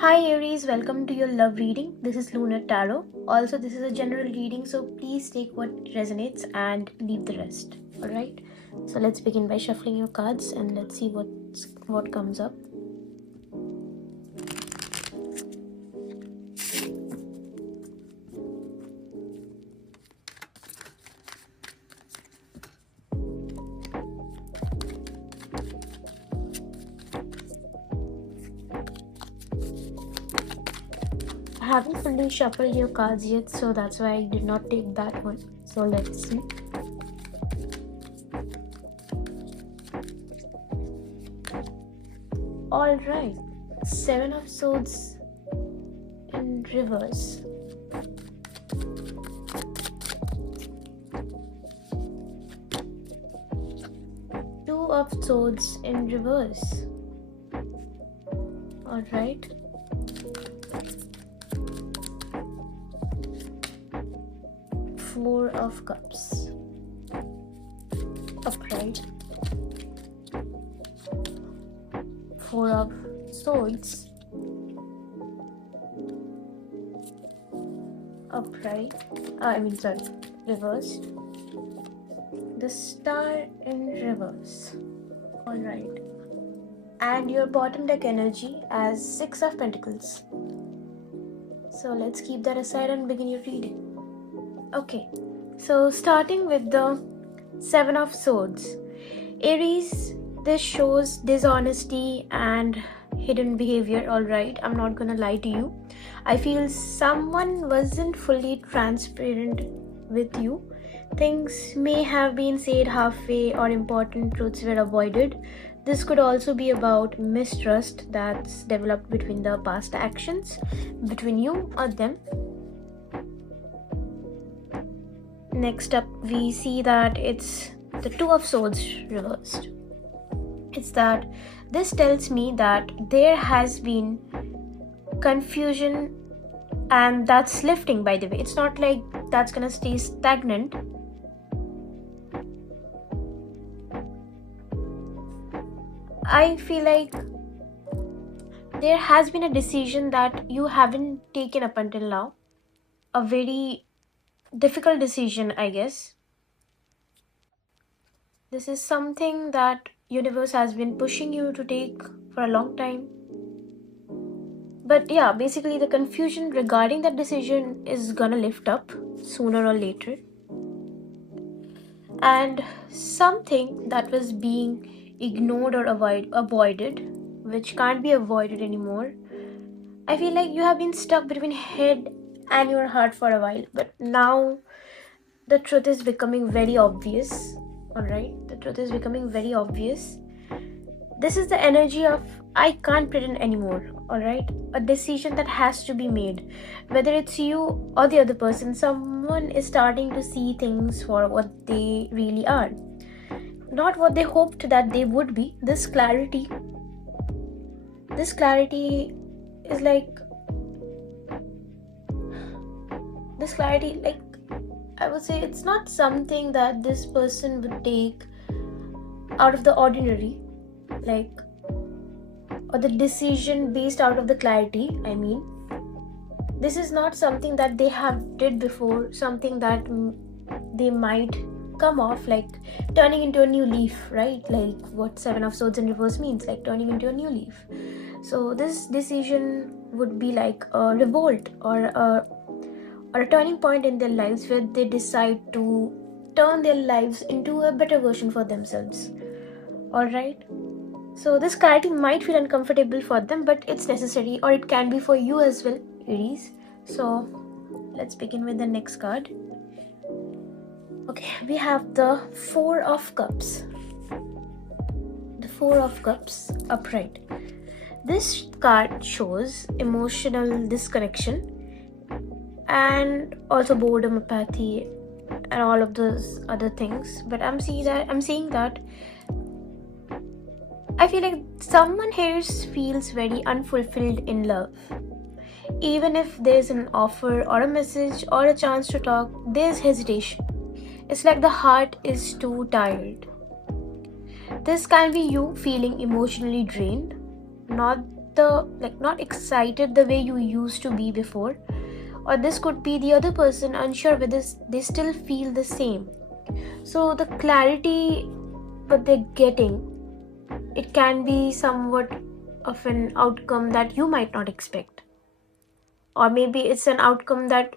Hi Aries, welcome to your love reading. This is Lunar Tarot. Also, this is a general reading, so please take what resonates and leave the rest. Alright? So let's begin by shuffling your cards and let's see what comes up. I haven't fully shuffled your cards yet, so that's why I did not take that one. So let's see. Alright. Seven of Swords in reverse. Two of Swords in reverse. Alright. Four of Cups. Upright. Four of Swords. Upright. Reversed. The Star in reverse. Alright. And your bottom deck energy as Six of Pentacles. So let's keep that aside and begin your reading. Okay, so starting with the Seven of Swords. Aries, this shows dishonesty and hidden behavior. Alright, I'm not gonna lie to you. I feel someone wasn't fully transparent with you. Things may have been said halfway or important truths were avoided. This could also be about mistrust that's developed between the past actions between you or them. Next up, we see that it's the Two of Swords reversed. It's that this tells me that there has been confusion, and that's lifting, by the way. It's not like that's gonna stay stagnant. I feel like there has been a decision that you haven't taken up until now. A very difficult decision, I guess. This is something that universe has been pushing you to take for a long time. But yeah, basically the confusion regarding that decision is gonna lift up sooner or later. And something that was being ignored or avoided, which can't be avoided anymore. I feel like you have been stuck between head and your heart for a while, but now the truth is becoming very obvious. Alright, the truth is becoming very obvious. This is the energy of I can't pretend anymore. Alright, a decision that has to be made. Whether it's you or the other person, someone is starting to see things for what they really are, not what they hoped that they would be. This clarity is like I would say it's not something that this person would take out of the ordinary, or the decision based out of the clarity. I mean, this is not something that they have did before, something that they might come off, like turning into a new leaf, right? Like what Seven of Swords in reverse means, like turning into a new leaf. So this decision would be like a revolt or a turning point in their lives where they decide to turn their lives into a better version for themselves. Alright? So this clarity might feel uncomfortable for them, but it's necessary, or it can be for you as well, Aries. So let's begin with the next card. Okay, we have the Four of Cups. The Four of Cups upright. This card shows emotional disconnection and also boredom, apathy, and all of those other things. But I'm seeing that I feel like someone here feels very unfulfilled in love. Even if there's an offer or a message or a chance to talk, there's hesitation. It's like the heart is too tired. This can be you feeling emotionally drained, not not excited the way you used to be before. Or this could be the other person unsure whether they still feel the same. So the clarity what they're getting, it can be somewhat of an outcome that you might not expect. Or maybe it's an outcome that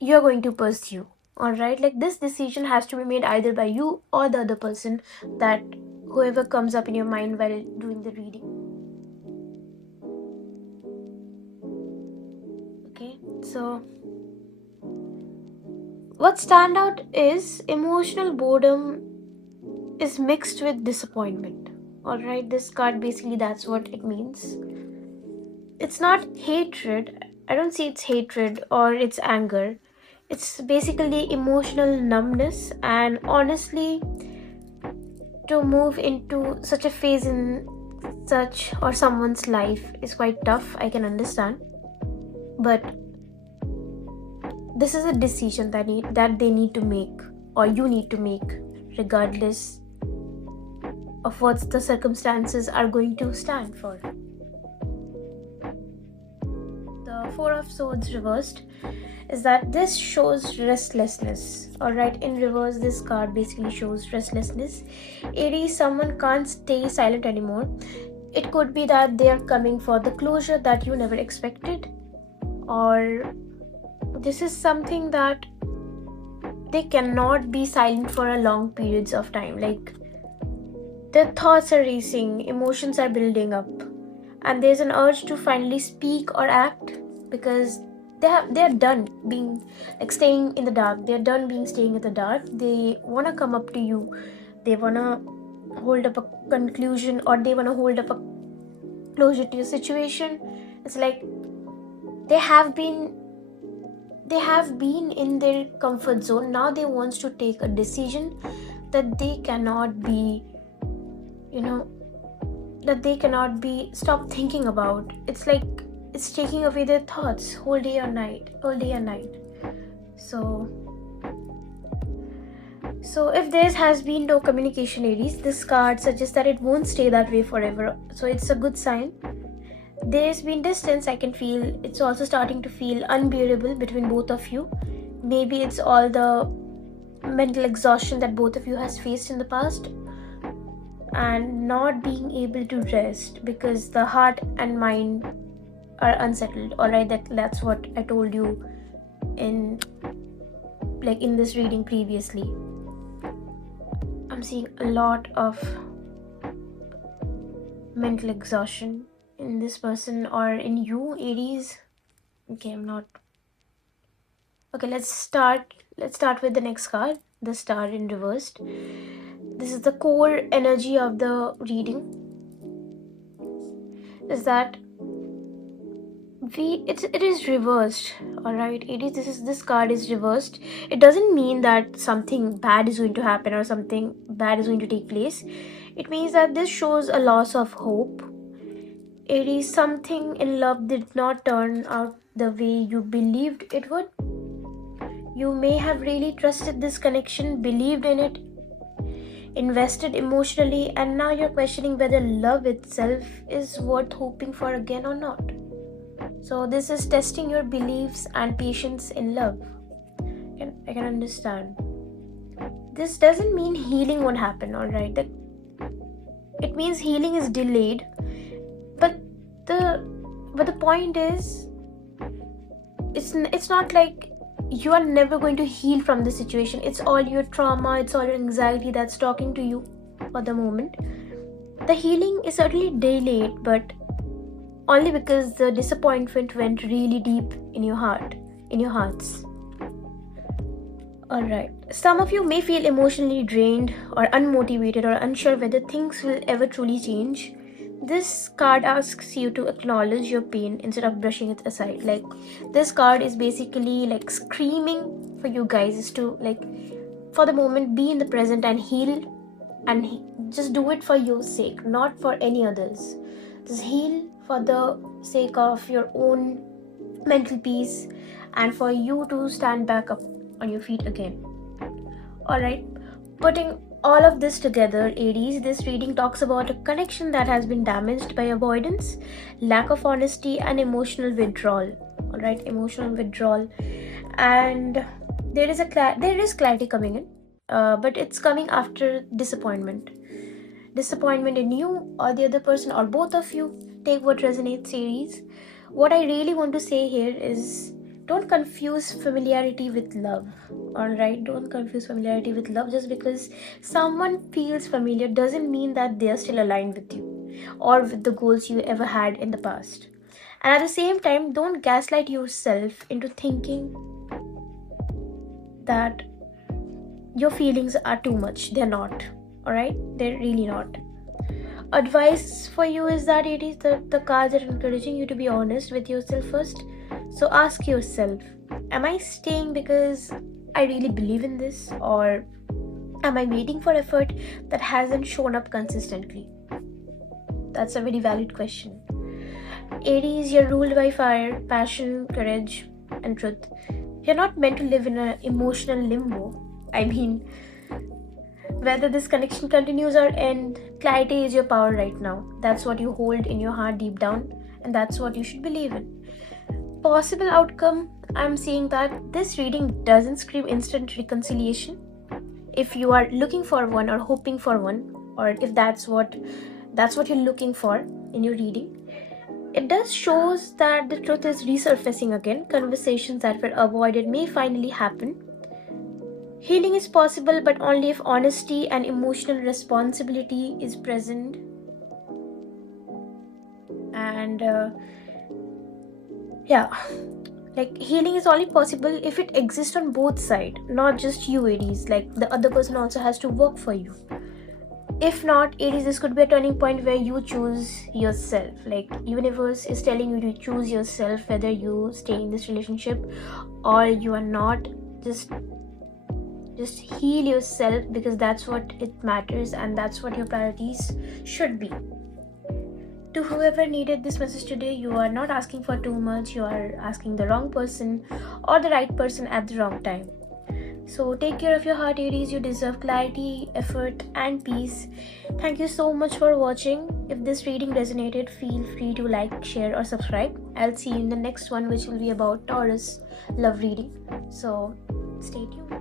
you're going to pursue. Alright, like this decision has to be made either by you or the other person, that whoever comes up in your mind while doing the reading. Okay, so what stand out is emotional boredom is mixed with disappointment. Alright, this card basically that's what it means. It's not hatred. I don't see it's hatred or it's anger. It's basically emotional numbness, and honestly, to move into such a phase in such or someone's life is quite tough. I can understand. But this is a decision that they need to make, or you need to make, regardless of what the circumstances are going to stand for. The Four of Swords reversed is that this shows restlessness. Alright, in reverse, this card basically shows restlessness. Aries, someone can't stay silent anymore. It could be that they are coming for the closure that you never expected, or this is something that they cannot be silent for a long periods of time. Like their thoughts are racing, emotions are building up, and there's an urge to finally speak or act, because they're done being like staying in the dark. They're done being staying in the dark. They want to come up to you. They want to hold up a conclusion, or they want to hold up a closure to your situation. It's like they have been in their comfort zone. Now they want to take a decision that they cannot be, that they cannot be stopped thinking about. It's like it's taking away their thoughts whole day and night. So if there has been no communication, Aries, this card suggests that it won't stay that way forever. So it's a good sign. There's been distance, I can feel. It's also starting to feel unbearable between both of you. Maybe it's all the mental exhaustion that both of you has faced in the past, and not being able to rest because the heart and mind are unsettled. Alright, that's what I told you in this reading previously. I'm seeing a lot of mental exhaustion in this person or in you, Aries. Okay, let's start with the next card, the Star in reversed. This is the core energy of the reading, is that it is reversed. Alright, this card is reversed. It doesn't mean that something bad is going to happen or something bad is going to take place. It means that this shows a loss of hope. Aries, something in love did not turn out the way you believed it would. You may have really trusted this connection, believed in it, invested emotionally, and now you're questioning whether love itself is worth hoping for again or not. So this is testing your beliefs and patience in love. I can understand. This doesn't mean healing won't happen, alright? It means healing is delayed. But the point is, it's not like you are never going to heal from the situation. It's all your trauma, it's all your anxiety that's talking to you for the moment. The healing is certainly delayed, but only because the disappointment went really deep in your hearts. Alright, some of you may feel emotionally drained or unmotivated or unsure whether things will ever truly change. This card asks you to acknowledge your pain instead of brushing it aside. Like, this card is basically like screaming for you guys is to, like, for the moment, be in the present and heal, and just do it for your sake, not for any others. Just heal for the sake of your own mental peace and for you to stand back up on your feet again. Alright, putting all of this together, Aries, this reading talks about a connection that has been damaged by avoidance, lack of honesty, and emotional withdrawal. All right, emotional withdrawal, and there is clarity coming in, but it's coming after disappointment. Disappointment in you or the other person or both of you. Take what resonates, Aries. What I really want to say here is, don't confuse familiarity with love. Alright, don't confuse familiarity with love. Just because someone feels familiar doesn't mean that they're still aligned with you or with the goals you ever had in the past. And at the same time, don't gaslight yourself into thinking that your feelings are too much. They're not. Alright, they're really not. Advice for you is that it is the cards are encouraging you to be honest with yourself first. So ask yourself, am I staying because I really believe in this, or am I waiting for effort that hasn't shown up consistently? That's a very valid question. Aries, you're ruled by fire, passion, courage, and truth. You're not meant to live in an emotional limbo. I mean, whether this connection continues or end, clarity is your power right now. That's what you hold in your heart deep down, and that's what you should believe in. Possible outcome, I'm seeing that this reading doesn't scream instant reconciliation. If you are looking for one or hoping for one, or if that's what you're looking for in your reading, it does shows that the truth is resurfacing again. Conversations that were avoided may finally happen. Healing is possible, but only if honesty and emotional responsibility is present. And healing is only possible if it exists on both sides, not just you, Aries. Like, the other person also has to work for you. If not, Aries, this could be a turning point where you choose yourself. Like, universe is telling you to choose yourself, whether you stay in this relationship or you are not. Just heal yourself, because that's what it matters and that's what your priorities should be. To whoever needed this message today, you are not asking for too much. You are asking the wrong person or the right person at the wrong time. So take care of your heart, Aries. You deserve clarity, effort, and peace. Thank you so much for watching. If this reading resonated, feel free to like, share, or subscribe. I'll see you in the next one, which will be about Taurus love reading. So stay tuned.